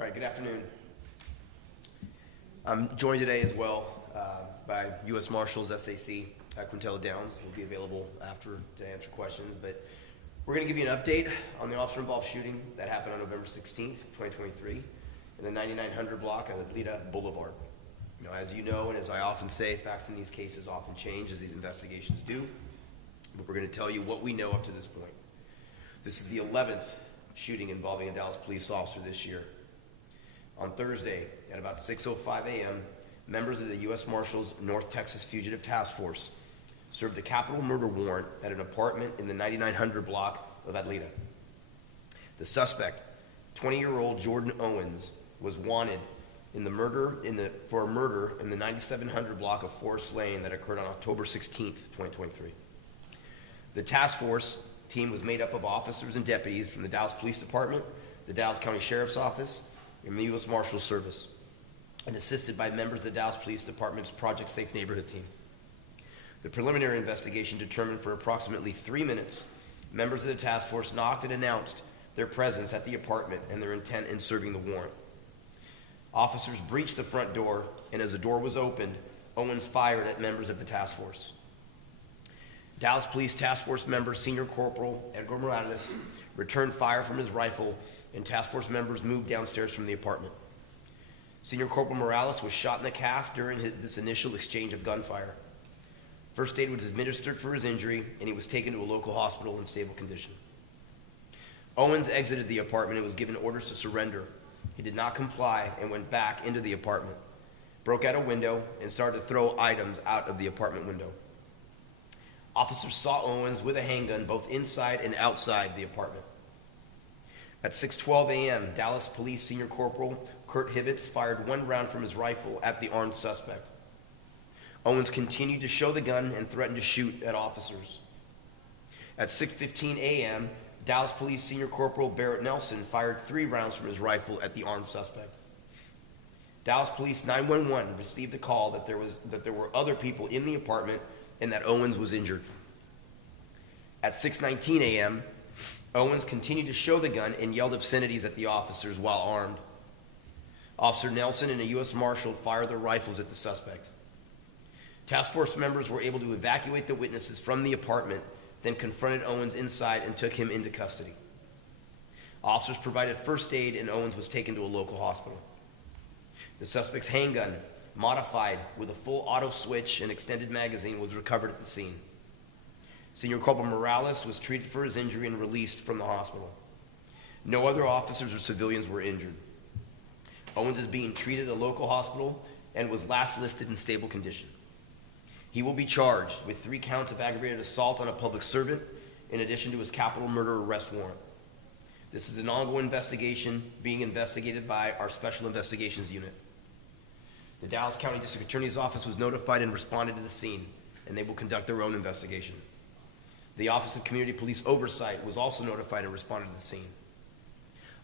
All right, good afternoon. I'm joined today as well by U.S. Marshals SAC Quintella Downs. Will be available after to answer questions, but we're going to give you an update on the officer-involved shooting that happened on November 16th, 2023 in the 9900 block of Lita Boulevard. As you know, and as I often say, facts in these cases often change as these investigations do, but we're going to tell you what we know up to this point. This is the 11th shooting involving a Dallas police officer this year. On Thursday, at about 6:05 a.m., members of the U.S. Marshals North Texas Fugitive Task Force served a capital murder warrant at an apartment in the 9900 block of Atleta. The suspect, 20-year-old Jordan Owens, was wanted for a murder in the 9700 block of Forest Lane that occurred on October 16th, 2023. The task force team was made up of officers and deputies from the Dallas Police Department, the Dallas County Sheriff's Office, and the U.S. Marshals Service, and assisted by members of the Dallas Police Department's Project Safe Neighborhood team. The preliminary investigation determined for approximately 3 minutes, members of the task force knocked and announced their presence at the apartment and their intent in serving the warrant. Officers breached the front door, and as the door was opened, Owens fired at members of the task force. Dallas Police Task Force member Senior Corporal Eddie Garcia returned fire from his rifle, and task force members moved downstairs from the apartment. Senior Corporal Morales was shot in the calf during this initial exchange of gunfire. First aid was administered for his injury, and he was taken to a local hospital in stable condition. Owens exited the apartment and was given orders to surrender. He did not comply and went back into the apartment, broke out a window, and started to throw items out of the apartment window. Officers saw Owens with a handgun both inside and outside the apartment. At 6:12 a.m., Dallas Police Senior Corporal Kurt Hivitz fired one round from his rifle at the armed suspect. Owens continued to show the gun and threatened to shoot at officers. At 6:15 a.m., Dallas Police Senior Corporal Barrett Nelson fired 3 rounds from his rifle at the armed suspect. Dallas Police 911 received a call that there were other people in the apartment and that Owens was injured. At 6:19 a.m., Owens continued to show the gun and yelled obscenities at the officers while armed. Officer Nelson and a U.S. Marshal fired their rifles at the suspect. Task force members were able to evacuate the witnesses from the apartment, then confronted Owens inside and took him into custody. Officers provided first aid, and Owens was taken to a local hospital. The suspect's handgun, modified with a full auto switch and extended magazine, was recovered at the scene. Senior Corporal Morales was treated for his injury and released from the hospital. No other officers or civilians were injured. Owens is being treated at a local hospital and was last listed in stable condition. He will be charged with 3 counts of aggravated assault on a public servant in addition to his capital murder arrest warrant. This is an ongoing investigation being investigated by our Special Investigations Unit. The Dallas County District Attorney's Office was notified and responded to the scene, and they will conduct their own investigation. The Office of Community Police Oversight was also notified and responded to the scene.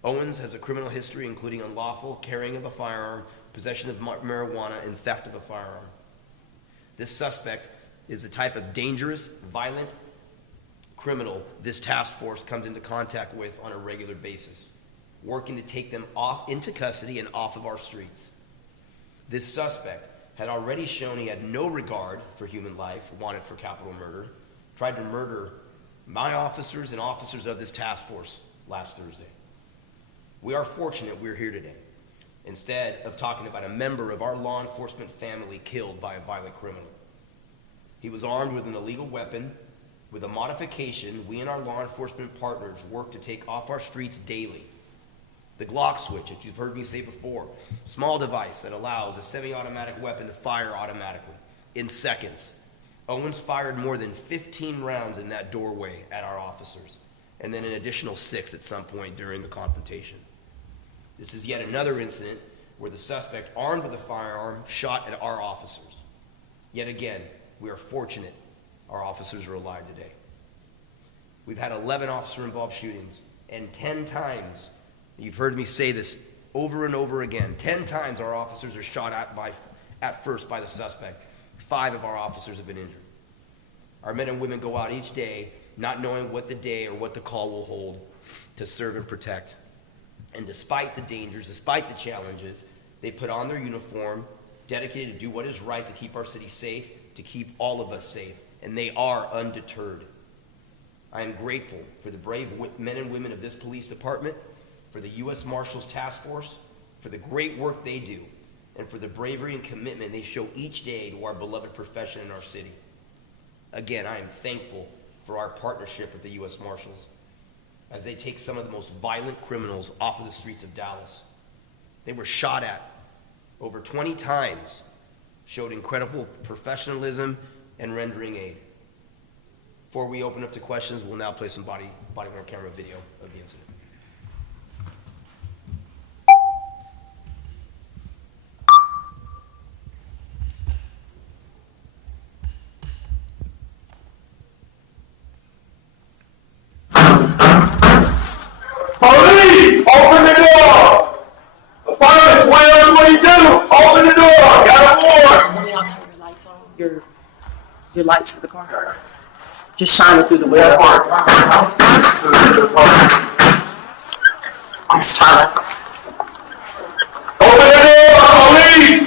Owens has a criminal history including unlawful carrying of a firearm, possession of marijuana, and theft of a firearm. This suspect is the type of dangerous, violent criminal this task force comes into contact with on a regular basis, working to take them off into custody and off of our streets. This suspect had already shown he had no regard for human life, wanted for capital murder, tried to murder my officers and officers of this task force last Thursday. We are fortunate we're here today, instead of talking about a member of our law enforcement family killed by a violent criminal. He was armed with an illegal weapon. With a modification we and our law enforcement partners work to take off our streets daily. The Glock switch, as you've heard me say before, small device that allows a semi-automatic weapon to fire automatically in seconds. Owens fired more than 15 rounds in that doorway at our officers, and then an additional 6 at some point during the confrontation. This is yet another incident where the suspect, armed with a firearm, shot at our officers. Yet again, we are fortunate our officers are alive today. We've had 11 officer-involved shootings, and 10 times, you've heard me say this over and over again, 10 times our officers are shot at first by the suspect. 5 of our officers have been injured. Our men and women go out each day not knowing what the day or what the call will hold to serve and protect. And despite the dangers, despite the challenges, they put on their uniform, dedicated to do what is right to keep our city safe, to keep all of us safe. And they are undeterred. I am grateful for the brave men and women of this police department, for the U.S. Marshals Task Force, for the great work they do, and for the bravery and commitment they show each day to our beloved profession in our city. Again, I am thankful for our partnership with the U.S. Marshals as they take some of the most violent criminals off of the streets of Dallas. They were shot at over 20 times, showed incredible professionalism and rendering aid. Before we open up to questions, we'll now play some body-worn camera video of the incident. Police, open the door! Apartment 1222, open the door! Got a warrant! When y'all turn your lights on, your lights for the car, just shine it through the window. That's fine. Open the door, police!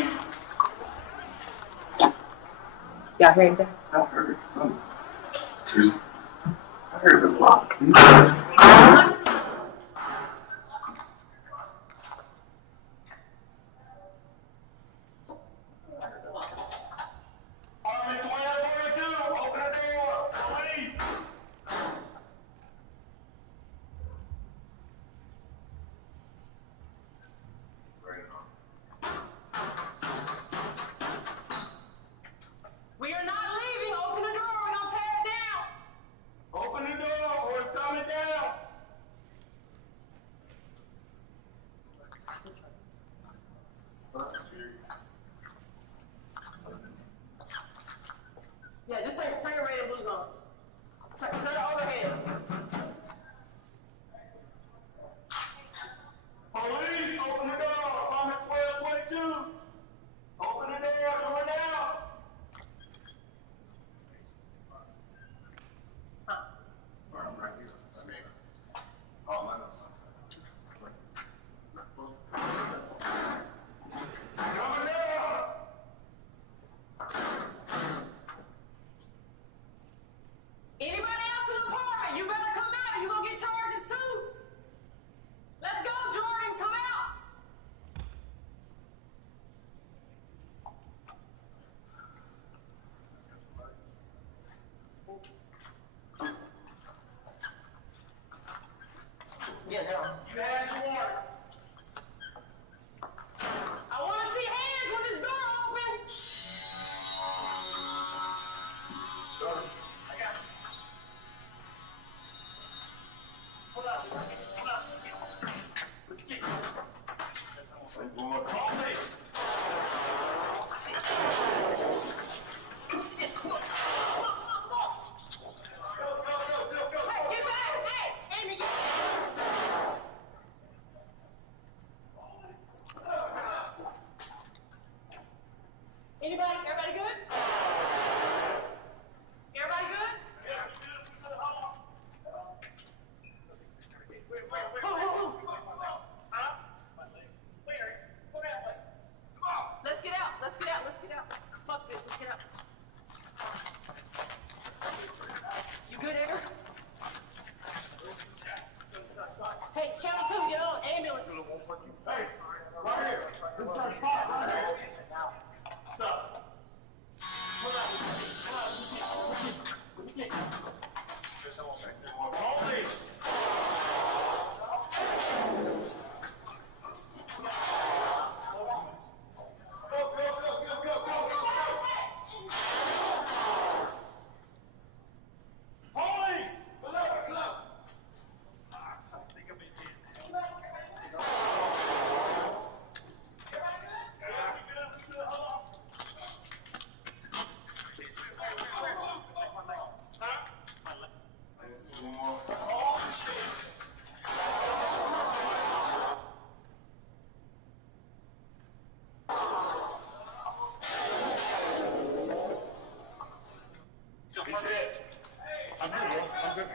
Y'all hear anything? I heard something. I heard the block. Apartment 1222, open the door, police! We are not leaving. Open the door. We're gonna tear it down. Open the door or it's coming down! Yeah, just turn your red and blues on. Turn it overhead. Police, open the door, apartment 1222! Open the door, do it now! Right here. Coming down! Anybody else in the apartment? You better come out or you're gonna get charges too. Let's go, Jordan. Come out. Yeah, they're on. You had your warrant. I want to see hands when this door opens. I got it. Hold up. Hold up. Call this. Hey, get back. Hey, Amy, get back. Anybody? Everybody good? Everybody good? Let's get out. Let's get out. Let's get out. Fuck this. Let's get out. You good, Edgar? Hey, channel 2, get on ambulance. Hey, right here. This is our spot right here. What's up? Come on. Call this. Police! I'm good.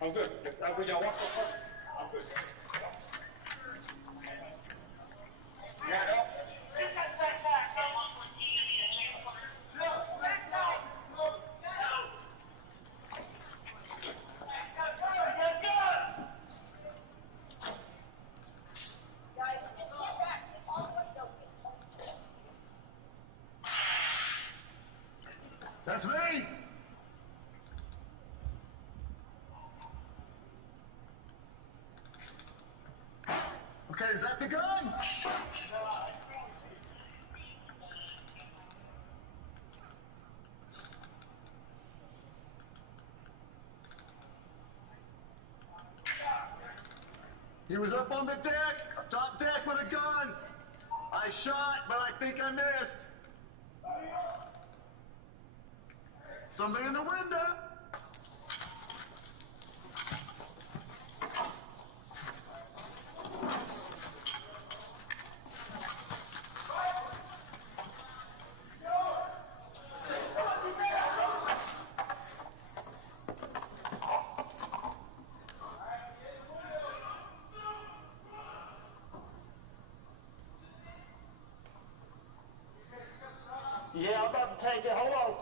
I'm good. I'm good. Y'all walk so far? I'm good. That's me! Okay, is that the gun? He was up on the deck, top deck with a gun. I shot, but I think I missed. Somebody in the window. Yeah, I'm about to take it. Hold on.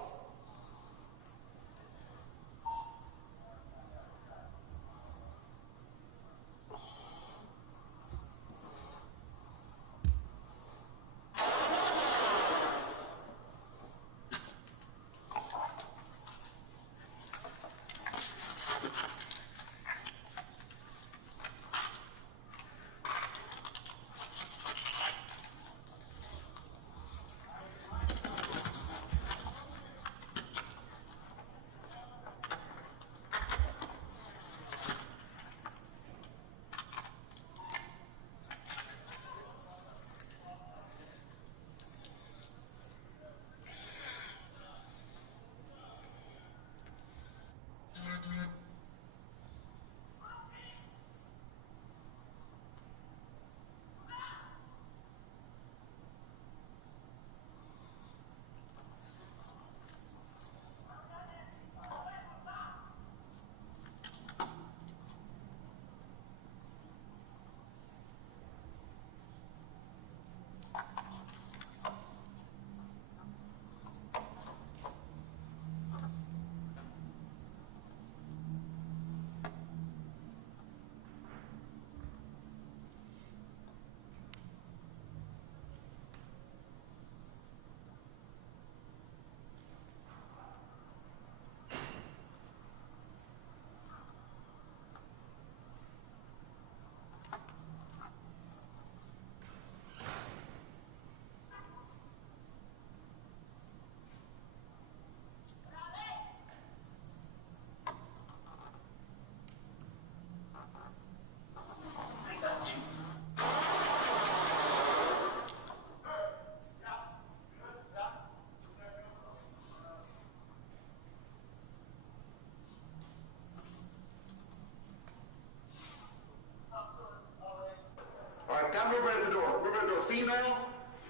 I'm moving at the door. We're going to do a female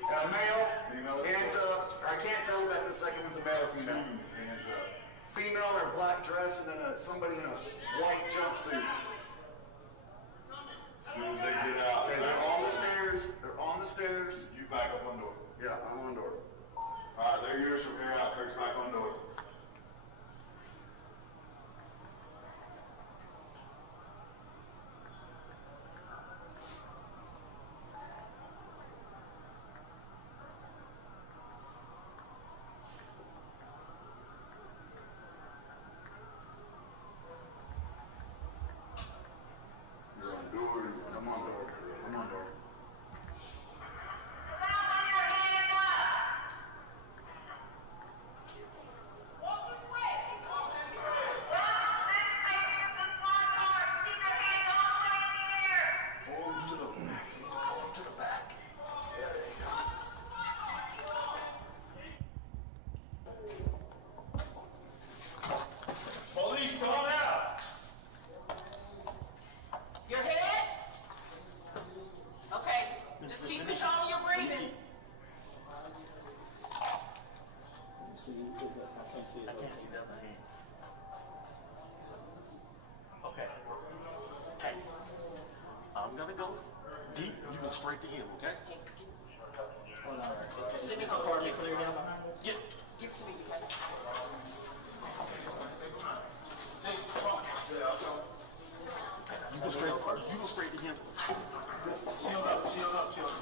and a male. Hands up. I can't tell if the second one's a male or female. Hands up. Female in a black dress and then somebody in a white jumpsuit. As soon as they get out. Okay, they're on the stairs. They're on the stairs. You back up on door. Yeah, I'm on door. Alright, they're yours from here out. Kirk's back on door. You're on door. I'm on door. I'm on door. Hold them to the back. Hold them to the back. There you go. Police, come on out! Your head? Okay, just keep controlling your breathing. I can't see the other hand. Okay. Hey, I'm gonna go deep. You go straight to him, okay? Let me hold it. Get. Give it to me, okay? You go straight to him. Shield up, shield up, shield up.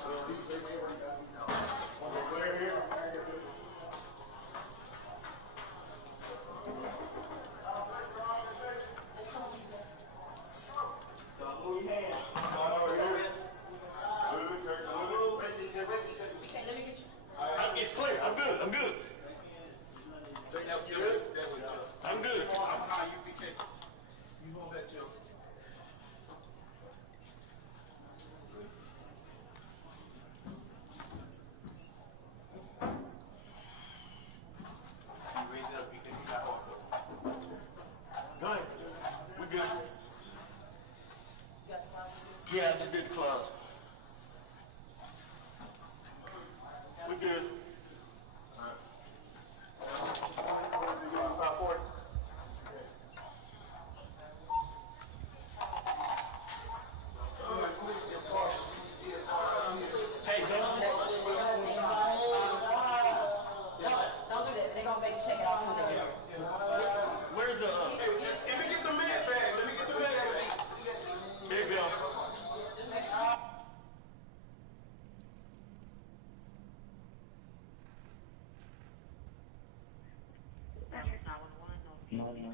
Hello. Yes.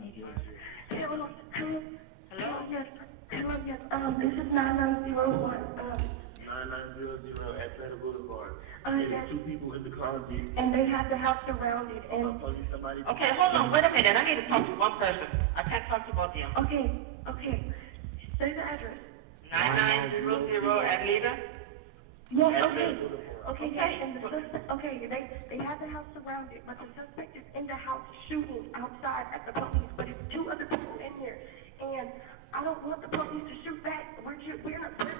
Hello. Yes. This is 9901. 9900 Atlanta Boulevard. Yes. There's two people in the closet. And they have the house surrounded. And Somebody. Okay, hold on, wait a minute. I need to talk to one person. I can't talk to both of you. okay. Say the address. 9900 Atlanta. Yes. Okay. Yes. And the suspect. Okay. They have the house surrounded, but the suspect is in the house shooting outside at the police. But it's two other people in here, and I don't want the police to shoot back. We're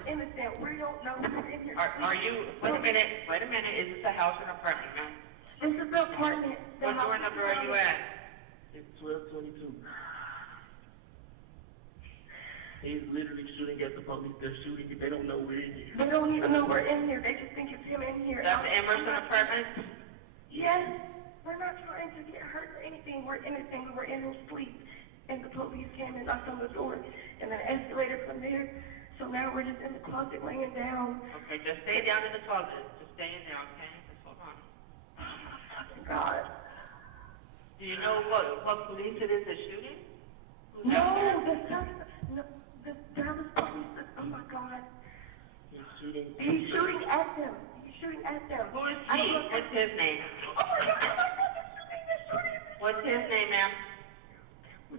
innocent. We don't know who's in here. Are you, wait a minute. Is this a house or an apartment, ma'am? This is the apartment. What door number are you at? It's 1222. He's literally shooting at the police. They're shooting. They don't know we're in here. They don't even know we're in here. They just think it's him in here. That's Emerson Apartments? Yes. We're not trying to get hurt or anything. We're innocent. We were in his sleep. And the police came and knocked on the door. And then escalated from there. So now we're just in the closet laying down. Okay, just stay down in the closet. Just stay in there, okay? Just hold on. Oh, God. Do you know what police it is that's shooting? Who's No, out there? the Dallas police. Oh, my God. He's shooting. He's shooting at them. Who is I don't he? know. What's his name? Oh, my God. They're shooting. What's his name, ma'am? Oh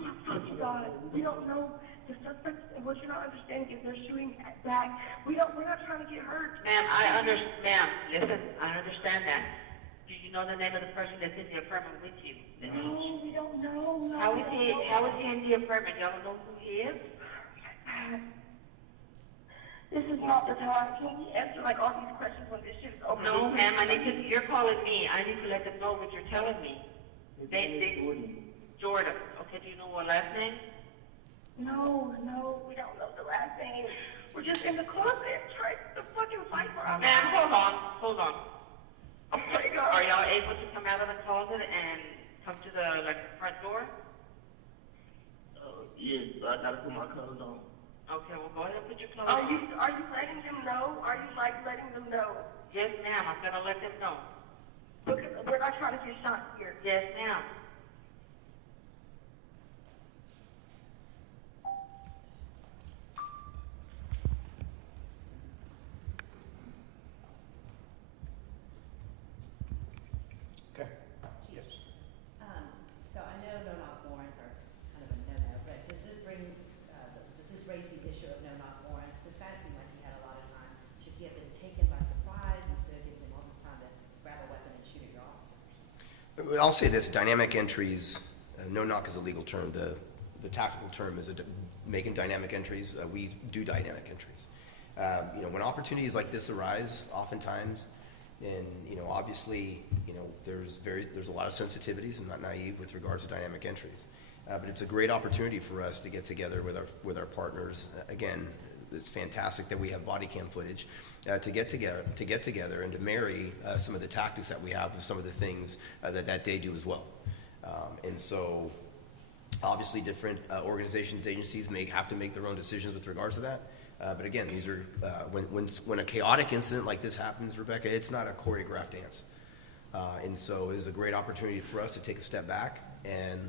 my fucking God. We don't know the suspects, and what you're not understanding is they're shooting back. We're not trying to get hurt. Ma'am, ma'am, listen, I understand that. Do you know the name of the person that's in the apartment with you? No, we don't know. No, How we is don't he know. in the apartment? Y'all don't know who he is? This is not the time. Can we answer like all these questions when this shit is over? No, ma'am, you're calling me. I need to let them know what you're telling me. Jordan. Okay, do you know what last name? No, we don't know the last name. We're just in the closet trying to fucking fight for our Ma'am, hold on. Oh my God. Are y'all able to come out of the closet and come to the front door? Yes, I gotta put my clothes on. Okay, well go ahead and put your clothes Are on. you letting them know? Are you letting them know? Yes, ma'am, I'm gonna let them know. Because we're not trying to get shot here. Yes, ma'am. Okay. Yes. So I know no-knock warrants are kind of a no-no, but does this raise the issue of no-knock warrants? This guy seemed like he had a lot of time. Should he have been taken by surprise instead of giving him all this time to grab a weapon and shoot at your officers? I'll say this, dynamic entries, no knock is a legal term. The tactical term is making dynamic entries. We do dynamic entries. When opportunities like this arise, oftentimes, and obviously, there's a lot of sensitivities. I'm not naive with regards to dynamic entries, but it's a great opportunity for us to get together with our partners. Again, it's fantastic that we have body cam footage to get together and to marry some of the tactics that we have with some of the things that they do as well. And so, obviously, different organizations, agencies may have to make their own decisions with regards to that. But again, these are when a chaotic incident like this happens, Rebecca, it's not a choreographed dance. And so it is a great opportunity for us to take a step back and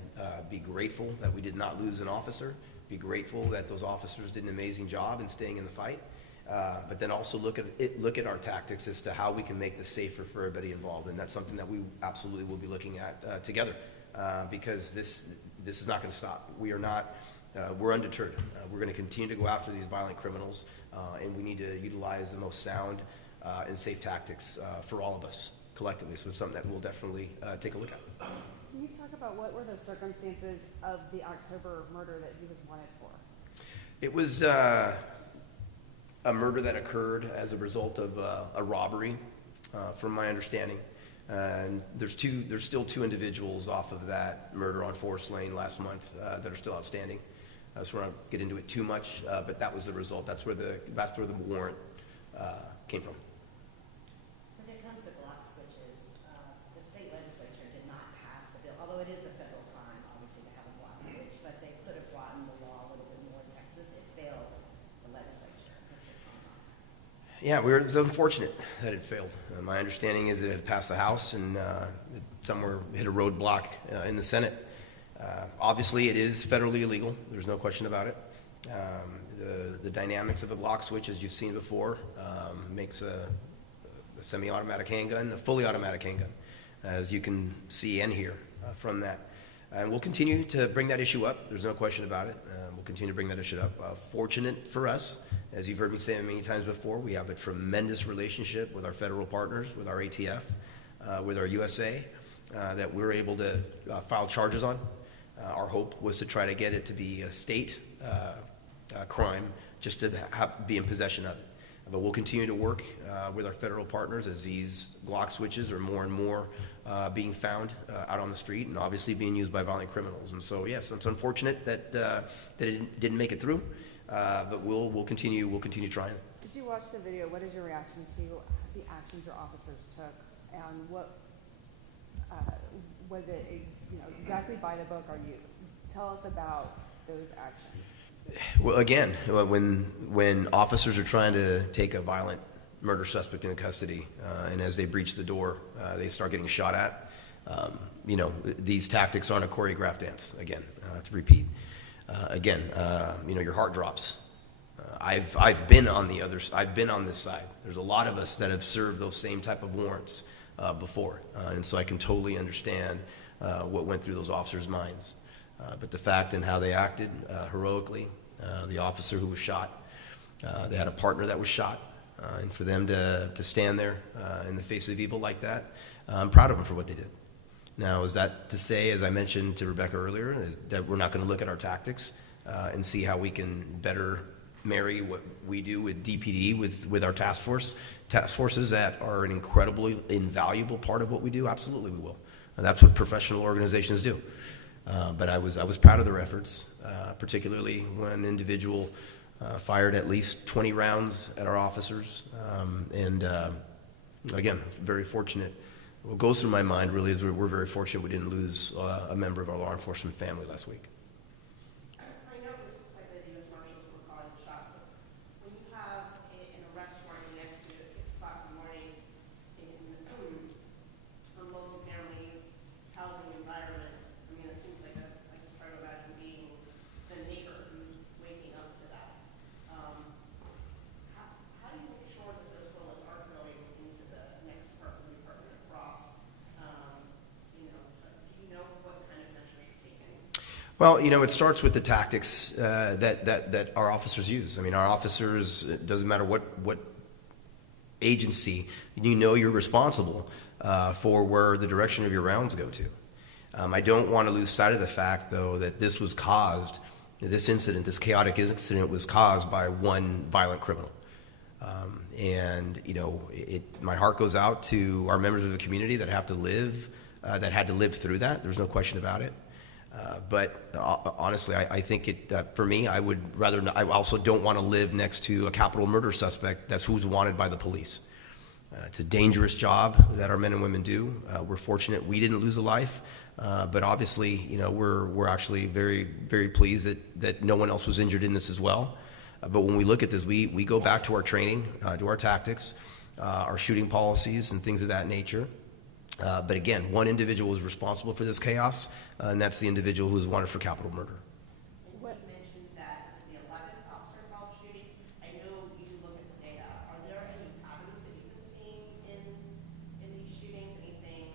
be grateful that we did not lose an officer, be grateful that those officers did an amazing job in staying in the fight, but then also look at our tactics as to how we can make this safer for everybody involved. And that's something that we absolutely will be looking at together, because this is not going to stop. We're undeterred. We're going to continue to go after these violent criminals, and we need to utilize the most sound and safe tactics for all of us collectively. So it's something that we'll definitely take a look at. Can you talk about what were the circumstances of the October murder that he was wanted for? It was a murder that occurred as a result of a robbery, from my understanding. And there's still two individuals off of that murder on Forest Lane last month that are still outstanding. So we're not get into it too much, but that was the result. That's where the warrant came from. When it comes to block switches, the state legislature did not pass the bill, although it is a federal crime, obviously, to have a block switch, but they could have broadened the law a little bit more in Texas. It failed the legislature. What's your comment on that? Yeah, it was unfortunate that it failed. My understanding is it had passed the House and somewhere hit a roadblock in the Senate. Obviously, it is federally illegal. There's no question about it. The dynamics of a Glock switch, as you've seen before, makes a semi-automatic handgun a fully automatic handgun, as you can see and hear from that. And we'll continue to bring that issue up. There's no question about it. We'll continue to bring that issue up. Fortunate for us, as you've heard me say many times before, we have a tremendous relationship with our federal partners, with our ATF, with our USA, that we're able to file charges on. Our hope was to try to get it to be a state crime, just to be in possession of it. But we'll continue to work with our federal partners as these Glock switches are more and more being found out on the street and obviously being used by violent criminals. And so, yes, it's unfortunate that it didn't make it through, but we'll continue trying. Did you watch the video? What is your reaction to the actions your officers took, and what was it? Exactly by the book? Tell us about those actions. Well, again, when officers are trying to take a violent murder suspect into custody, and as they breach the door, they start getting shot at. These tactics aren't a choreographed dance. Again, to repeat, your heart drops. I've been on the other. I've been on this side. There's a lot of us that have served those same type of warrants before, and so I can totally understand what went through those officers' minds. But the fact and how they acted heroically, the officer who was shot, they had a partner that was shot, and for them to stand there in the face of evil like that, I'm proud of them for what they did. Now, is that to say, as I mentioned to Rebecca earlier, that we're not going to look at our tactics and see how we can better marry what we do with DPD with our task forces that are an incredibly invaluable part of what we do? Absolutely, we will. And that's what professional organizations do. But I was proud of their efforts, particularly when an individual fired at least 20 rounds at our officers. Again, very fortunate. What goes through my mind really is we're very fortunate we didn't lose a member of our law enforcement family last week. I know it was quite the U.S. Marshals were calling the shot, but when you have an arrest warrant next to you at 6 o'clock in the morning in a multi-family housing environment, I mean, it seems like I just try to imagine being the neighbor who's waking up to that. How do you make sure that those bullets aren't going into the next department across? Do you know what kind of measures you're taking? Well, it starts with the tactics that our officers use. I mean, our officers, it doesn't matter what agency, you're responsible for where the direction of your rounds go to. I don't want to lose sight of the fact, though, that this chaotic incident was caused by one violent criminal. My heart goes out to our members of the community that had to live through that. There's no question about it. But honestly, I think for me, I would rather not, I also don't want to live next to a capital murder suspect that's who's wanted by the police. It's a dangerous job that our men and women do. We're fortunate we didn't lose a life, but obviously, we're actually very, very pleased that no one else was injured in this as well. But when we look at this, we go back to our training, to our tactics, our shooting policies, and things of that nature. But again, one individual is responsible for this chaos, and that's the individual who is wanted for capital murder. And you mentioned that this is the 11th officer involved shooting. I know you look at the data. Are there any patterns that you've been seeing in these shootings? Anything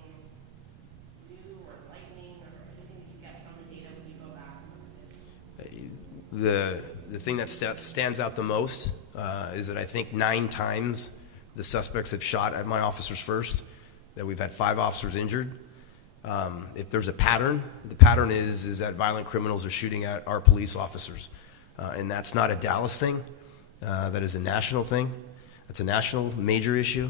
new or enlightening, or anything that you get from the data when you go back and look at this? The thing that stands out the most is that I think 9 times the suspects have shot at my officers first, that we've had 5 officers injured. If there's a pattern, the pattern is that violent criminals are shooting at our police officers. And that's not a Dallas thing. That is a national thing. That's a national major issue.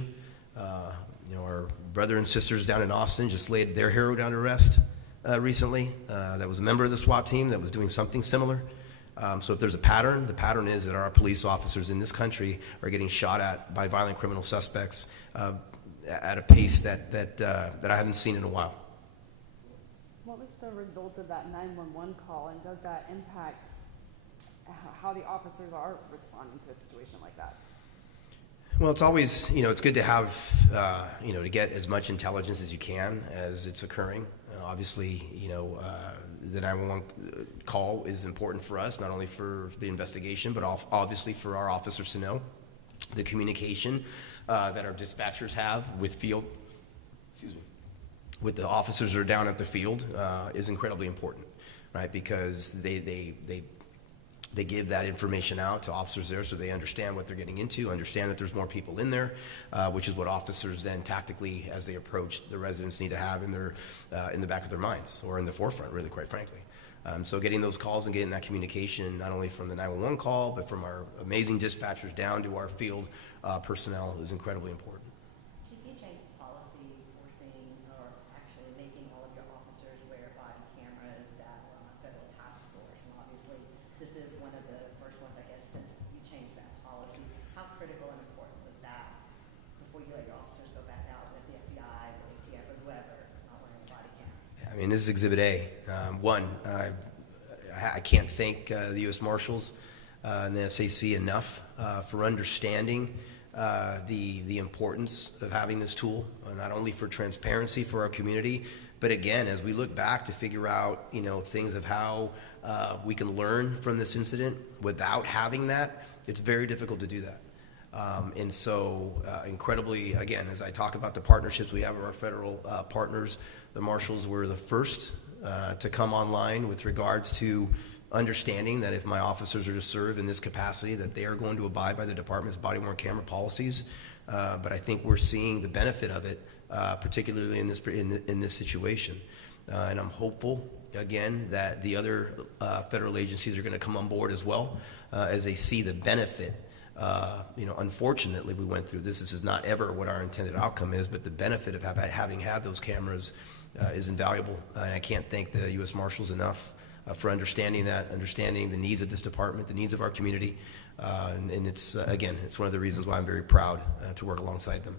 Our brother and sisters down in Austin just laid their hero down to rest recently. That was a member of the SWAT team that was doing something similar. So if there's a pattern, the pattern is that our police officers in this country are getting shot at by violent criminal suspects at a pace that I haven't seen in a while. What was the result of that 911 call, and does that impact how the officers are responding to a situation like that? Well, it's always, it's good to have, to get as much intelligence as you can as it's occurring. Obviously, the 911 call is important for us, not only for the investigation, but obviously for our officers to know. The communication that our dispatchers have with with the officers that are down at the field is incredibly important, right? Because they give that information out to officers there so they understand what they're getting into, understand that there's more people in there, which is what officers then tactically, as they approach the residents, need to have in the back of their minds, or in the forefront, really, quite frankly. So getting those calls and getting that communication, not only from the 911 call, but from our amazing dispatchers down to our field personnel, is incredibly important. Should you change policy forcing or actually making all of your officers wear body cameras that were on a federal task force? And obviously, this is one of the first ones, I guess, since you changed that policy. How critical and important was that before you let your officers go back out with the FBI or ATF or whoever not wearing a body cam? I mean, this is Exhibit A. I can't thank the U.S. Marshals and the SAC enough for understanding the importance of having this tool, not only for transparency for our community, but again, as we look back to figure out, things of how we can learn from this incident. Without having that, it's very difficult to do that. And so incredibly, again, as I talk about the partnerships we have with our federal partners, the Marshals were the first to come online with regards to understanding that if my officers are to serve in this capacity, that they are going to abide by the department's body-worn camera policies. But I think we're seeing the benefit of it, particularly in this situation. And I'm hopeful, again, that the other federal agencies are going to come on board as well, as they see the benefit. Unfortunately, we went through this. This is not ever what our intended outcome is, but the benefit of having had those cameras is invaluable. And I can't thank the U.S. Marshals enough for understanding the needs of this department, the needs of our community. And it's, again, it's one of the reasons why I'm very proud to work alongside them.